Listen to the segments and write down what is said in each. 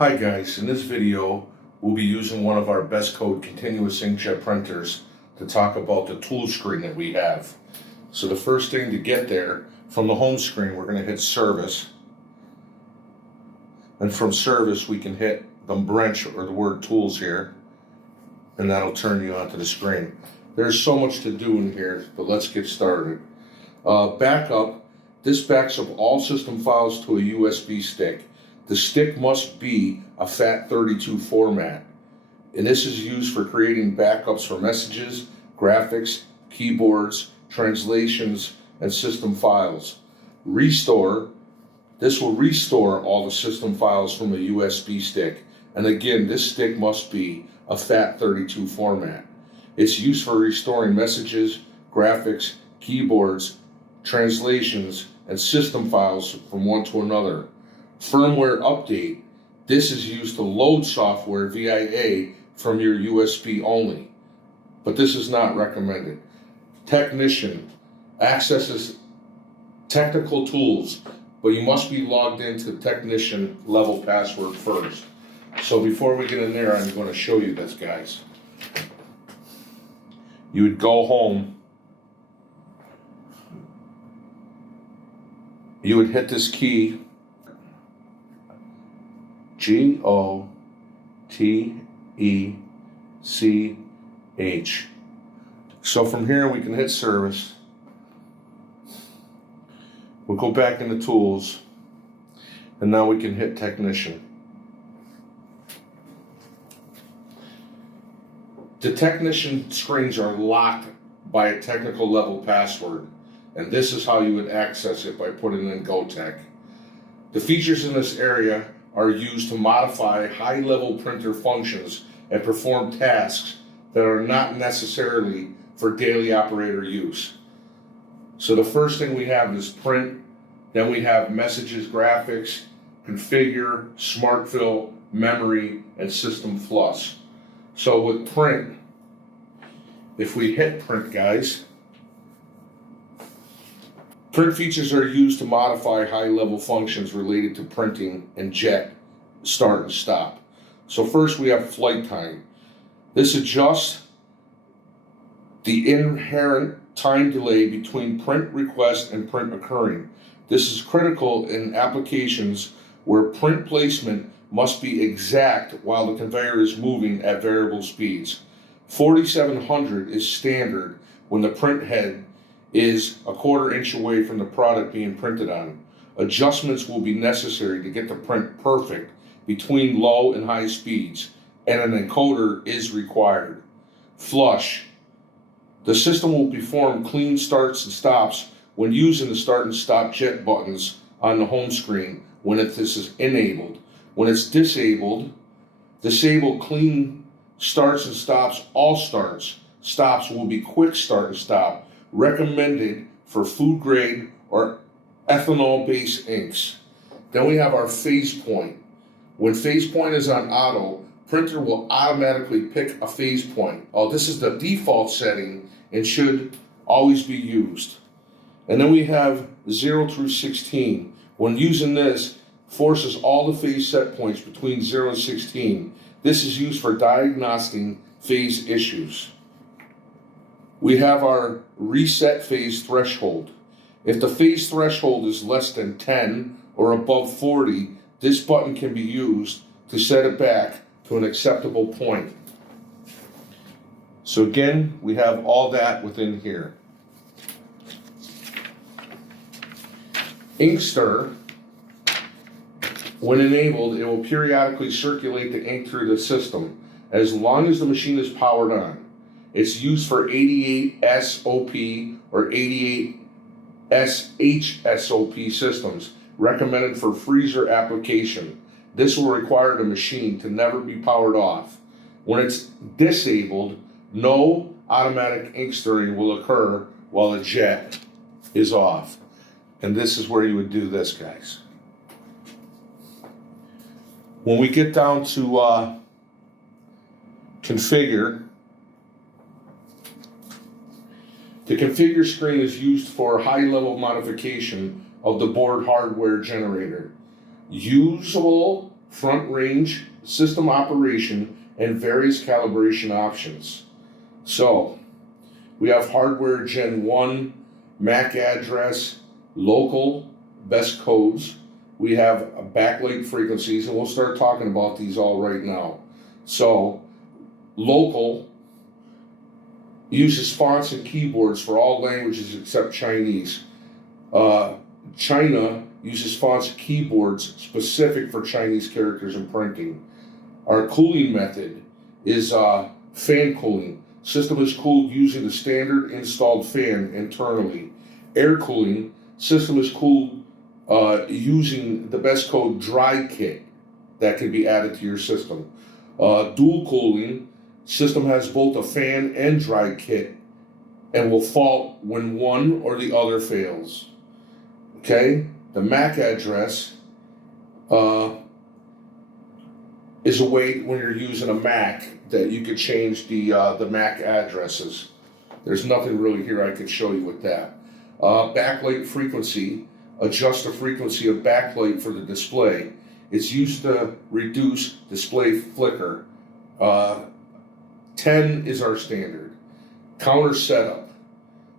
Hi guys, in this video we'll be using one of our BestCode continuous inkjet printers to talk about the tool screen that we have. So the first thing to get there, from the home screen we're going to hit service, and from service we can hit the wrench or the word tools here, and that'll turn you onto the screen. There's so much to do in here, but let's get started. Backup. This backs up all system files to a USB stick. The stick must be a FAT32 format, and this is used for creating backups for messages, graphics, keyboards, translations, and system files. Restore. This will restore all the system files from a USB stick, and again, this stick must be a FAT32 format. It's used for restoring messages, graphics, keyboards, translations, and system files from one to another. Firmware update. This is used to load software via from your USB only, but this is not recommended. Technician accesses technical tools, but you must be logged into technician level password first. So before we get in there, I'm going to show you this, guys. You would go home. You would hit this key, GOTECH. So from here we can hit service. We'll go back into tools, and now we can hit technician. The technician screens are locked by a technical level password, and this is how you would access it, by putting in GOTEC. The features in this area are used to modify high-level printer functions and perform tasks that are not necessarily for daily operator use. So the first thing we have is print, then we have messages, graphics, configure, smart fill, memory, and system flush. So with print, if we hit print, guys, print features are used to modify high-level functions related to printing and jet start and stop. So first we have flight time. This adjusts the inherent time delay between print request and print occurring. This is critical in applications where print placement must be exact while the conveyor is moving at variable speeds. 4700 is standard when the print head is a 1/4 inch away from the product being printed on. Adjustments will be necessary to get the print perfect between low and high speeds, and an encoder is required. Flush. The system will perform clean starts and stops when using the start and stop jet buttons on the home screen when this is enabled. When it's disabled, disable clean starts and stops. All stops will be quick start and stop, recommended for food grade or ethanol-based inks. Then we have our phase point. When phase point is on auto, printer will automatically pick a phase point. Oh, this is the default setting and should always be used. And then we have 0 through 16. When using this, forces all the phase set points between 0 and 16. This is used for diagnosing phase issues. We have our reset phase threshold. If the phase threshold is less than 10 or above 40, this button can be used to set it back to an acceptable point. So again, we have all that within here. Ink stir. When enabled, it will periodically circulate the ink through the system as long as the machine is powered on. It's used for 88 SOP or 88 SHSOP systems, recommended for freezer application. This will require the machine to never be powered off. When it's disabled, no automatic ink stirring will occur while the jet is off. And this is where you would do this, guys. When we get down to configure, the configure screen is used for high-level modification of the board hardware generator. Usable front range, system operation, and various calibration options. So, we have hardware Gen 1, MAC address, local, best codes. We have backlight frequencies, and we'll start talking about these all right now. So, local uses fonts and keyboards for all languages except Chinese. China uses fonts and keyboards specific for Chinese characters and printing. Our cooling method is fan cooling. System is cooled using the standard installed fan internally. Air cooling. System is cooled using the BestCode dry kit that can be added to your system. Dual cooling. System has both a fan and dry kit and will fault when one or the other fails. Okay, the MAC address is a way when you're using a Mac that you could change the MAC addresses. There's nothing really here I could show you with that. Backlight frequency, adjust the frequency of backlight for the display. It's used to reduce display flicker. 10 is our standard. Counter setup.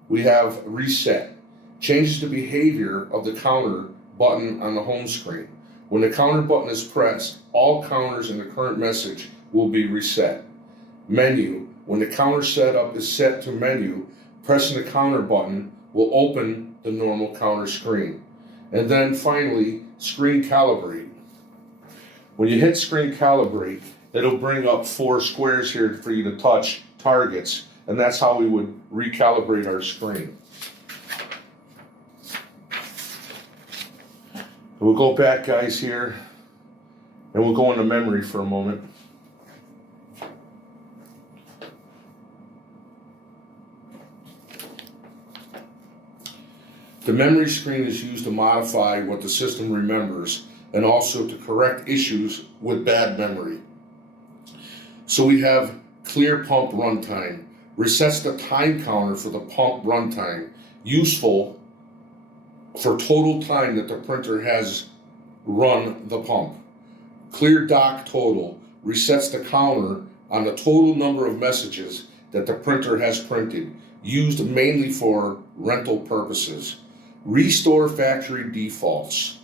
We have reset. Changes the behavior of the counter button on the home screen. When the counter button is pressed, all counters in the current message will be reset. Menu. When the counter setup is set to menu, pressing the counter button will open the normal counter screen. And then finally, screen calibrate. When you hit screen calibrate, it'll bring up 4 squares here for you to touch targets, and that's how we would recalibrate our screen. We'll go back, guys, here, and we'll go into memory for a moment. The memory screen is used to modify what the system remembers and also to correct issues with bad memory. So we have clear pump runtime, resets the time counter for the pump runtime, useful for total time that the printer has run the pump. Clear dock total, resets the counter on the total number of messages that the printer has printed, used mainly for rental purposes. Restore factory defaults.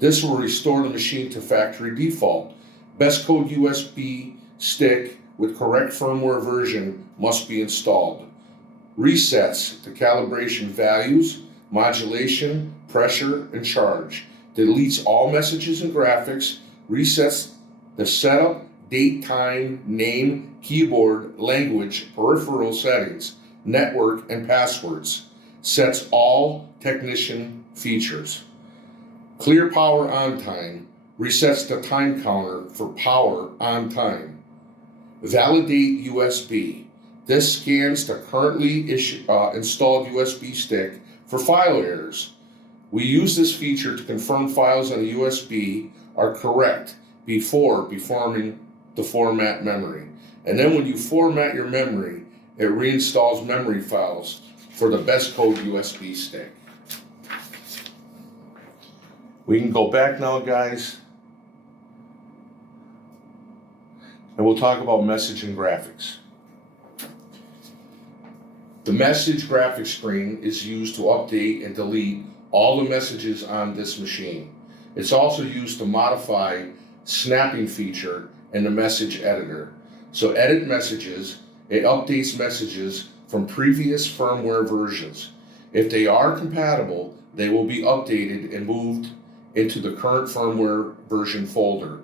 This will restore the machine to factory default. BestCode USB stick with correct firmware version must be installed. Resets the calibration values, modulation, pressure, and charge. Deletes all messages and graphics. Resets the setup, date, time, name, keyboard, language, peripheral settings, network, and passwords. Sets all technician features. Clear power on time. Resets the time counter for power on time. Validate USB. This scans the currently installed USB stick for file errors. We use this feature to confirm files on the USB are correct before performing the format memory. And then when you format your memory, it reinstalls memory files for the BestCode USB stick. We can go back now, guys, and we'll talk about message and graphics. The message graphics screen is used to update and delete all the messages on this machine. It's also used to modify snapping feature in the message editor. So edit messages, it updates messages from previous firmware versions. If they are compatible, they will be updated and moved into the current firmware version folder.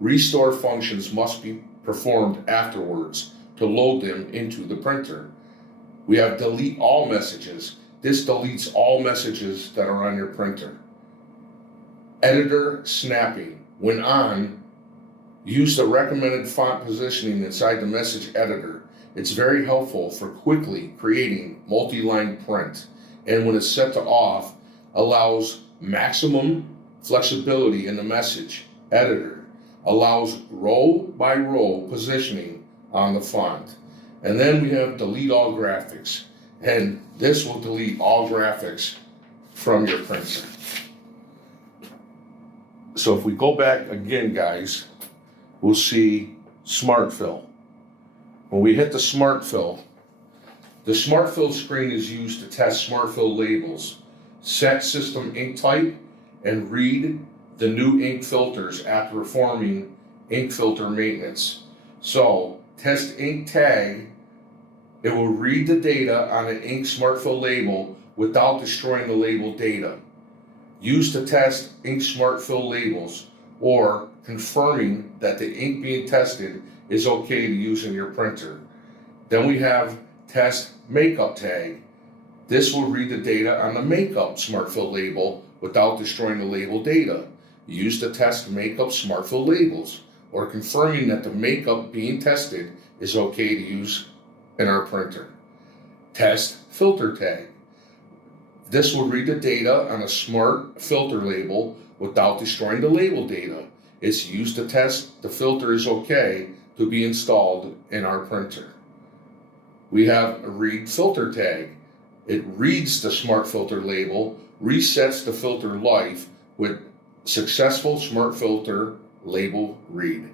Restore functions must be performed afterwards to load them into the printer. We have delete all messages. This deletes all messages that are on your printer. Editor snapping. When on, use the recommended font positioning inside the message editor. It's very helpful for quickly creating multi-line print. And when it's set to off, allows maximum flexibility in the message editor. Allows row by row positioning on the font. And then we have delete all graphics. And this will delete all graphics from your printer. So if we go back again, guys, we'll see Smart Fill. When we hit the Smart Fill screen is used to test Smart Fill labels, set system ink type, and read the new ink filters after performing ink filter maintenance. So test ink tag, it will read the data on an ink Smart Fill label without destroying the label data. Used to test ink Smart Fill labels or confirming that the ink being tested is okay to use in your printer. Then we have test makeup tag. This will read the data on the makeup Smart Fill label without destroying the label data. Used to test makeup Smart Fill labels or confirming that the makeup being tested is okay to use in our printer. Test filter tag. This will read the data on a smart filter label without destroying the label data. It's used to test the filter is okay to be installed in our printer. We have a read filter tag. It reads the smart filter label, resets the filter life with successful smart filter label read.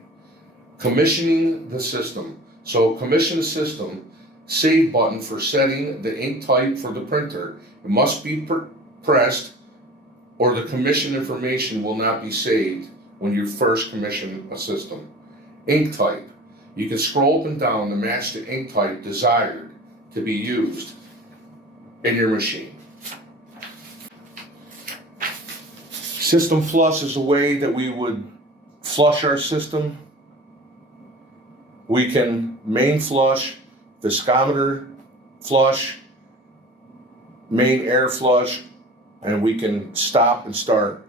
Commissioning the system. So commission the system, save button for setting the ink type for the printer. It must be pressed or the commission information will not be saved when you first commission a system. Ink type. You can scroll up and down to match the ink type desired to be used in your machine. System flush is a way that we would flush our system. We can main flush, viscometer flush, main air flush, and we can stop and start.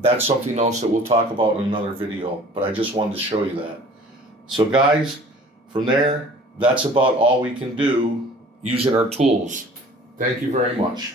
That's something else that we'll talk about in another video, but I just wanted to show you that. So guys, from there, that's about all we can do using our tools. Thank you very much.